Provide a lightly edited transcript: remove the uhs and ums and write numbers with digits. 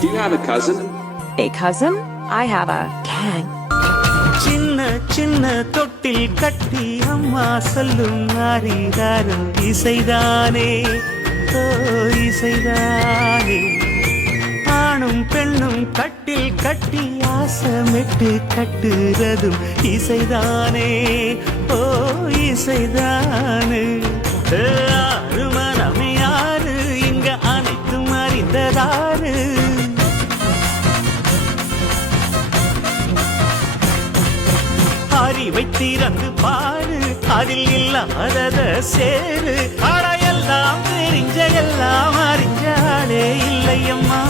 Do you have a cousin? A cousin? I have a gang. சின்ன சின்ன தொட்டில் கட்டி அம்மா சொல்லும் ஆரிராரோ இசைதானே ஓ இசைதானே ஆணும் பெண்ணும் கட்டில் கட்டி ஆசமிட்டு கட்டுறதும் இசைதானே ஓ இசைதானே ஆறு மனம் யாரு இங்க அனைத்தும் அறிந்ததாரு அறிவை திறந்து பாரு அதில் இல்லாதத சேரு அடையெல்லாம் தெரிஞ்ச எல்லாம் அறிஞ்சாலே இல்லையம்மா.